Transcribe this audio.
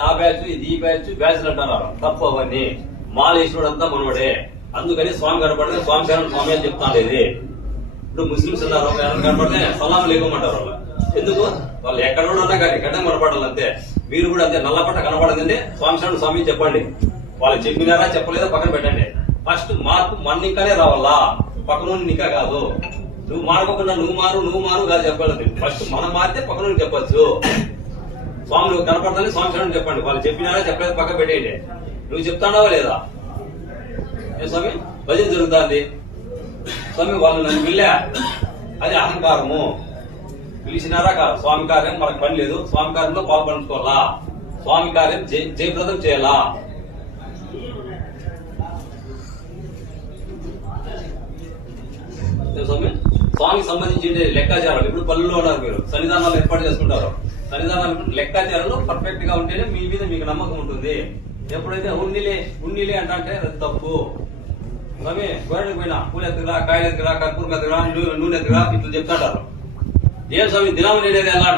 ఆ బ్యాచ్ ఇది ఈ బ్యాచ్లు అంటారు. తప్పు అవన్నీ. మాల వేసినోడంతా మనోడే. అందుకని స్వామి కనపడితే స్వామి శరణ్ స్వామి అని చెప్తాను. ఇది ఇప్పుడు ముస్లింస్ ఉన్నారు, కనపడితే సలాం లేకమంటారు. వాళ్ళు ఎందుకు? వాళ్ళు ఎక్కడ ఉన్నా కానీ గడ్డం కనపడాలి అంతే. మీరు కూడా అంతే. నల్లపట్ట కనపడదండి స్వామి శరణ్ స్వామి చెప్పండి. వాళ్ళు చెప్పినారా చెప్పలేదా పక్కన పెట్టండి. ఫస్ట్ మార్పు మన ఇంకానే రావాలా, పక్కన నికా కాదు. నువ్వు మారకుండా నువ్వు మారు కాదు చెప్పాలి. ఫస్ట్ మనం మారితే పక్కన చెప్పచ్చు. స్వామి నువ్వు కనపడతానే స్వామి శరణ్ చెప్పండి. వాళ్ళు చెప్పినారా చెప్పలేదు పక్క పెట్టేయండి. నువ్వు చెప్తానావా లేదా? ఏ స్వామి భజన జరుగుతుంది స్వామి, వాళ్ళు నన్ను పిల్లా, అది అహంకారము. పిలిచినారా కాదు. స్వామి కార్యం మనకు పని లేదు. స్వామి కార్యంలో పాల్పంచుకోవాలా, స్వామి కార్యం జయప్రదం చేయాలా. స్వామి స్వామికి సంబంధించి లెక్కాచారాలు ఇప్పుడు పల్లెల్లో ఉన్నారు. మీరు సన్నిధానాలు ఏర్పాటు చేసుకుంటారు. సన్నిధానాలు లెక్కాచారాలు పర్ఫెక్ట్ గా ఉంటేనే మీ మీద మీకు నమ్మకం ఉంటుంది. ఎప్పుడైతే ఉన్నిలే అంటే అది తప్పు. స్వామి గొర్రెలకు పోయినా పూలు ఎత్తుకురా, కాయలు ఎత్తుకురా, కర్పూరం ఎత్తుకురా, నూనె ఎత్తుకురా ఇట్లా చెప్తాంటారు. ఏం స్వామి దినం అనేది ఎలా